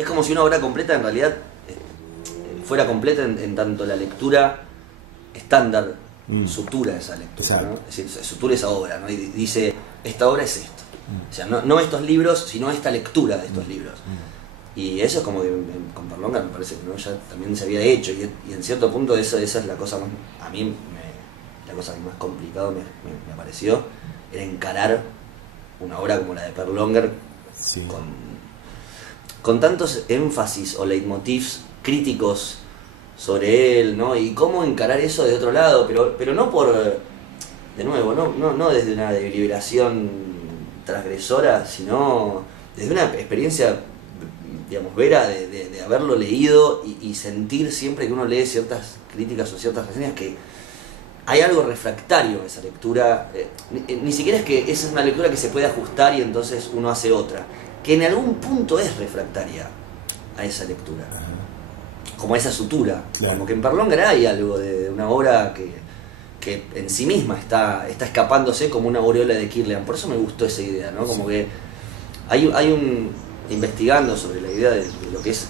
es como si una obra completa en realidad fuera completa en tanto la lectura estándar sutura esa lectura, ¿no? Es decir, sutura esa obra, ¿no? Y dice, esta obra es esto. O sea, no estos libros, sino esta lectura de estos libros. Y eso es como que con Berlanga me parece que ¿no? ya también se había hecho, y en cierto punto esa es la cosa más, a mí la cosa más complicada me pareció, era encarar una obra como la de Berlanga con tantos énfasis o leitmotivs críticos sobre él, ¿no? Y cómo encarar eso de otro lado, pero no por, de nuevo, no desde una deliberación transgresora, sino desde una experiencia, digamos, vera de haberlo leído y sentir siempre que uno lee ciertas críticas o ciertas reseñas que hay algo refractario en esa lectura. Ni siquiera es que esa es una lectura que se puede ajustar y entonces uno hace otra, que en algún punto es refractaria a esa lectura, como a esa sutura, como que en Berlanga hay algo de una obra que en sí misma está escapándose como una aureola de Kirlian. Por eso me gustó esa idea, ¿no? Como que hay investigando sobre la idea de lo que es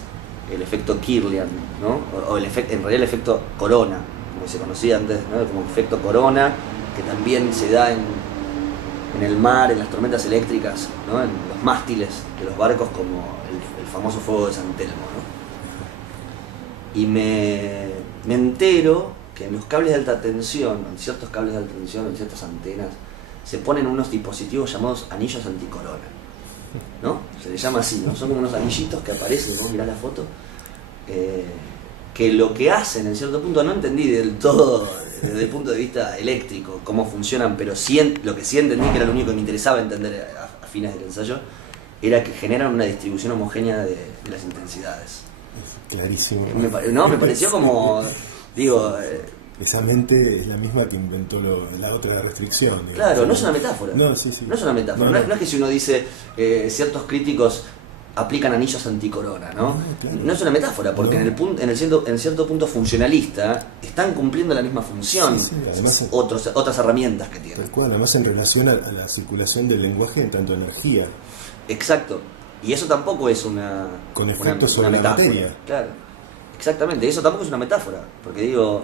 el efecto Kirlian, ¿no? O en realidad el efecto Corona, como se conocía antes, ¿no? Como efecto Corona, que también se da en el mar, en las tormentas eléctricas, ¿no? En los mástiles de los barcos, como el famoso fuego de San Telmo, ¿no? Y me entero que en los cables de alta tensión, en ciertos cables de alta tensión, en ciertas antenas, se ponen unos dispositivos llamados anillos anticorona, ¿no? Se les llama así, ¿no? Son como unos anillitos que aparecen, ¿no? Mirá la foto, que lo que hacen en cierto punto, no entendí del todo desde el punto de vista eléctrico cómo funcionan, pero sí, lo que sí entendí, que era lo único que me interesaba entender a fines del ensayo, era que generan una distribución homogénea de las intensidades. Clarísimo. Me pareció como, digo... esa mente es la misma que inventó la otra restricción. Digamos. Claro, no es una metáfora. No, sí. No es una metáfora. No es que si uno dice ciertos críticos aplican anillos anticorona, ¿no? Claro. No es una metáfora, porque en cierto punto funcionalista están cumpliendo la misma función. Además, otras herramientas que tienen. Tal cual, además en relación a la circulación del lenguaje en tanto energía. Exacto. Y eso tampoco es con efectos sobre una la materia. Claro, exactamente. Eso tampoco es una metáfora, porque digo,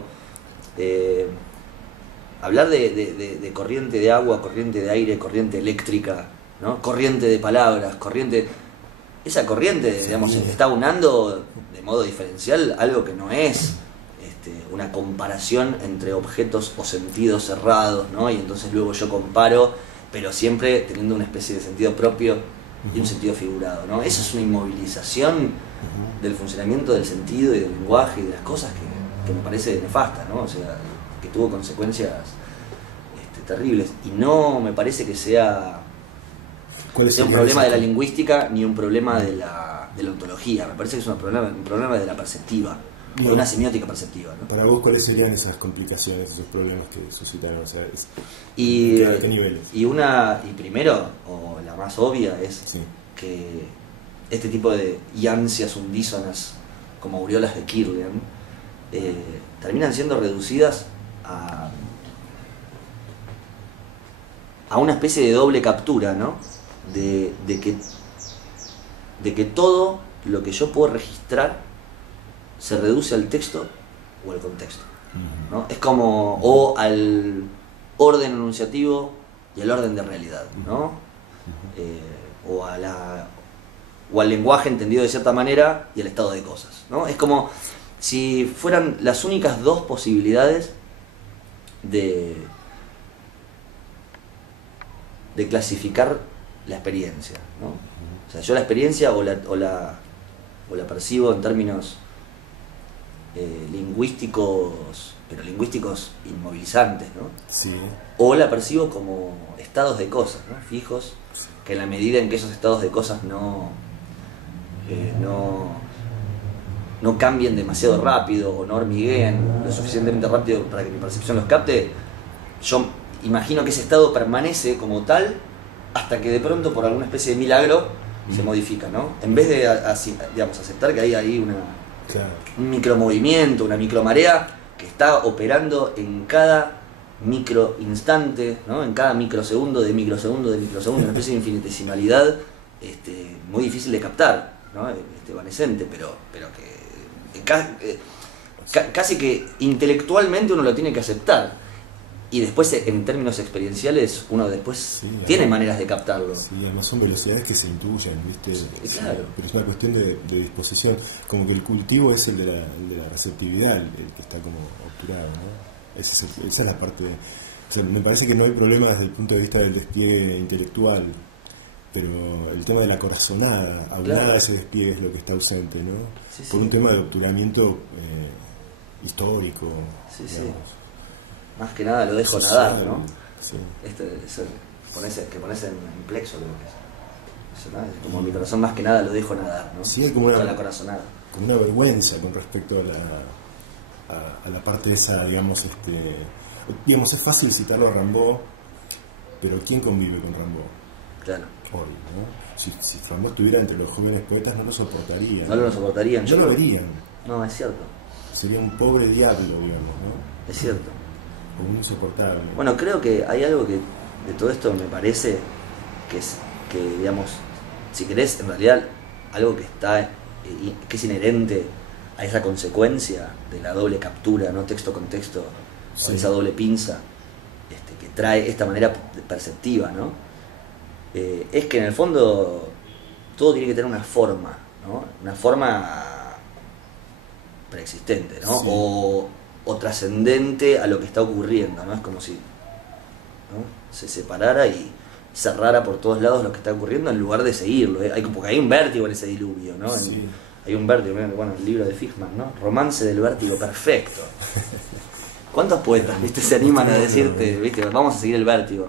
hablar de corriente de agua, corriente de aire, corriente eléctrica, ¿no? Corriente de palabras, esa corriente, digamos, está unando de modo diferencial algo que no es una comparación entre objetos o sentidos cerrados, ¿no? Y entonces luego yo comparo, pero siempre teniendo una especie de sentido propio y un sentido figurado, ¿no? Eso es una inmovilización del funcionamiento del sentido y del lenguaje y de las cosas que me parece nefasta, ¿no? O sea, que tuvo consecuencias terribles, y no me parece que sea un problema de la lingüística ni un problema de la ontología. Me parece que es un problema de la perceptiva, de una semiótica perceptiva, ¿no? Para vos, ¿cuáles serían esas complicaciones, esos problemas que suscitaron? O sea, ¿a qué niveles? Y primero, o la más obvia, es que este tipo de ansias undísonas, como aureolas de Kirlian, terminan siendo reducidas a una especie de doble captura, ¿no? De que todo lo que yo puedo registrar se reduce al texto o al contexto, ¿no? Es como, o al orden enunciativo y al orden de realidad, ¿no? O al lenguaje entendido de cierta manera y al estado de cosas, ¿no? Es como si fueran las únicas dos posibilidades de clasificar la experiencia, ¿no? O sea, yo la experiencia o la percibo en términos lingüísticos, pero lingüísticos inmovilizantes, ¿no? Sí. O la percibo como estados de cosas, ¿no? Fijos, que en la medida en que esos estados de cosas no cambien demasiado rápido o no hormigueen lo suficientemente rápido para que mi percepción los capte, yo imagino que ese estado permanece como tal hasta que de pronto, por alguna especie de milagro, se modifica, ¿no? En vez de, digamos, aceptar que hay ahí un micromovimiento, una micromarea que está operando en cada micro instante, ¿no? En cada microsegundo de microsegundo de microsegundo, una especie de infinitesimalidad muy difícil de captar, ¿no? Evanescente, pero que casi que intelectualmente uno lo tiene que aceptar. Y después, en términos experienciales, uno después tiene maneras de captarlo. Sí, además son velocidades que se intuyen, ¿viste? Sí, claro. Pero es una cuestión de disposición. Como que el cultivo es el de la receptividad, el que está como obturado, ¿no? Esa es la parte. O sea, me parece que no hay problema desde el punto de vista del despliegue intelectual, pero el tema de la corazonada, hablada de ese despliegue es lo que está ausente, ¿no? Sí, por un tema de obturamiento histórico. Sí, digamos. Más que nada lo dejo nadar, ¿no? Sí. Que pones en plexo, creo que es. Eso, ¿no? Es como mi corazón más que nada lo dejo nadar, ¿no? Sí, hay como la corazonada. Como una vergüenza con respecto a la parte esa, digamos, digamos, es fácil citarlo a Rimbaud, pero ¿quién convive con Rimbaud? Claro. Hoy, ¿no? Si Rimbaud estuviera entre los jóvenes poetas no lo soportarían. No lo soportarían. No lo verían. No, es cierto. Sería un pobre diablo, digamos, ¿no? Es cierto. O un insoportable. Bueno, creo que hay algo que de todo esto me parece que digamos, si querés, en realidad algo que está que es inherente a esa consecuencia de la doble captura, ¿no? Texto con texto, sí. O esa doble pinza que trae esta manera perceptiva, ¿no? Es que en el fondo todo tiene que tener una forma, ¿no? Una forma preexistente, ¿no? Sí. O trascendente a lo que está ocurriendo, ¿no? Es como si, ¿no? Se separara y cerrara por todos lados lo que está ocurriendo en lugar de seguirlo, ¿eh? Porque hay un vértigo en ese diluvio, ¿no? Sí. Hay un vértigo, bueno, el libro de Fishman, ¿no? Romance del vértigo perfecto. ¿Cuántos poetas, viste, se animan a decirte, viste, vamos a seguir el vértigo?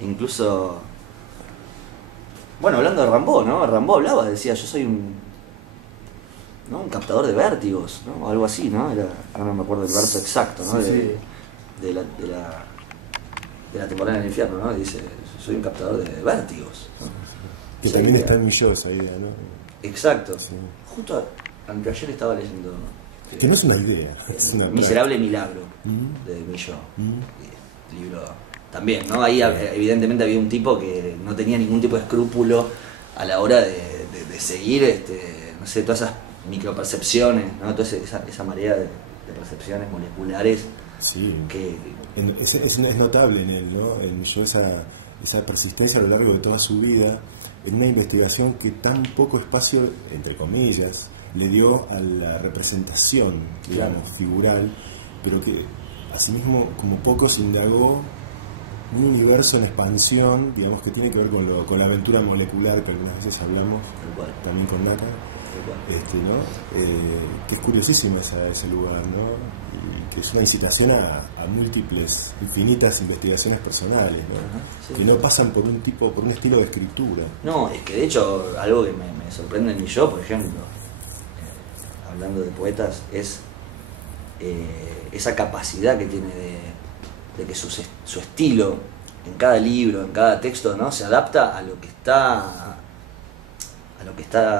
Incluso, bueno, hablando de Rimbaud, ¿no? Rimbaud hablaba, decía, yo soy un captador de vértigos, ¿no? O algo así, ¿no? Ahora no me acuerdo del verso exacto, ¿no? Sí, de la temporada del infierno, ¿no? Dice, soy un captador de vértigos, ¿no? Que también está en Millot esa idea, ¿no? Exacto. Sí. Justo ayer estaba leyendo... que no es una idea. Es una Miserable Milagro, de Millot. Libro también, ¿no? Ahí evidentemente había un tipo que no tenía ningún tipo de escrúpulo a la hora de seguir, no sé, todas esas micropercepciones, ¿no? Toda esa marea de percepciones moleculares. Sí. Que es notable en él, ¿no? En Millot esa persistencia a lo largo de toda su vida en una investigación que tan poco espacio, entre comillas, le dio a la representación, digamos, figural, pero que asimismo como poco se indagó un universo en expansión, digamos, que tiene que ver con la aventura molecular que algunas veces hablamos, también con Nata, ¿no? Que es curiosísimo ese lugar, ¿no? Y que es una incitación a múltiples, infinitas investigaciones personales, ¿no? Sí. Que no pasan por un estilo de escritura. No, es que de hecho algo que me sorprende en Millot, por ejemplo, hablando de poetas, es esa capacidad que tiene de que su estilo en cada libro, en cada texto, ¿no? Se adapta a lo que está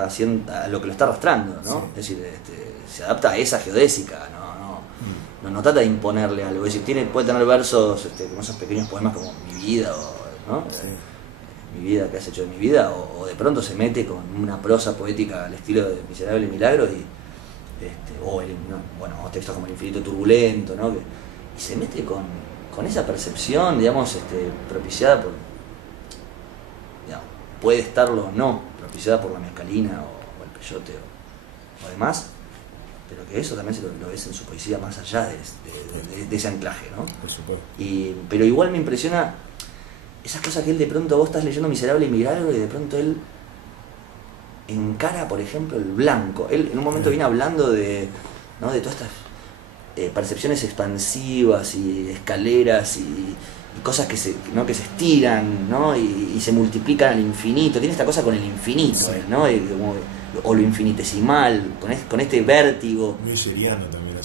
haciendo, a lo que lo está arrastrando, ¿no? Sí. Es decir, se adapta a esa geodésica, no trata de imponerle algo. Es decir, puede tener versos como esos pequeños poemas como Mi vida, ¿no? Sí. Mi vida, ¿qué has hecho de mi vida? O de pronto se mete con una prosa poética al estilo de Miserable Milagro o textos como El infinito turbulento, ¿no? Y se mete con esa percepción, digamos, propiciada por, digamos, puede estarlo o no, propiciada por la mescalina o el peyote o demás, pero que eso también lo ves en su poesía más allá de ese anclaje, ¿no? Por supuesto. Pero igual me impresiona esas cosas que él de pronto, vos estás leyendo Miserable Milagro y de pronto él encara, por ejemplo, el blanco. Él en un momento viene hablando de todas estas percepciones expansivas y escaleras y cosas que se estiran, ¿no? Y se multiplican al infinito. Tiene esta cosa con el infinito, sí. ¿No? O lo infinitesimal, con este vértigo. Muy escheriano también,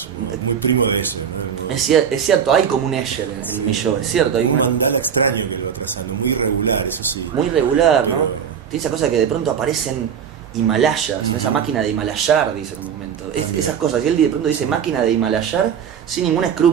muy primo de eso, ¿no? Es cierto, hay como un Escher en Millot, es cierto. Hay un mandala extraño que lo va trazando, muy irregular, eso sí. Muy irregular, ¿no? Tiene esa cosa que de pronto aparecen Himalayas, esa máquina de Himalayar, dice en un momento. Esas cosas, y él de pronto dice máquina de Himalayar sin ningún escrúpulo.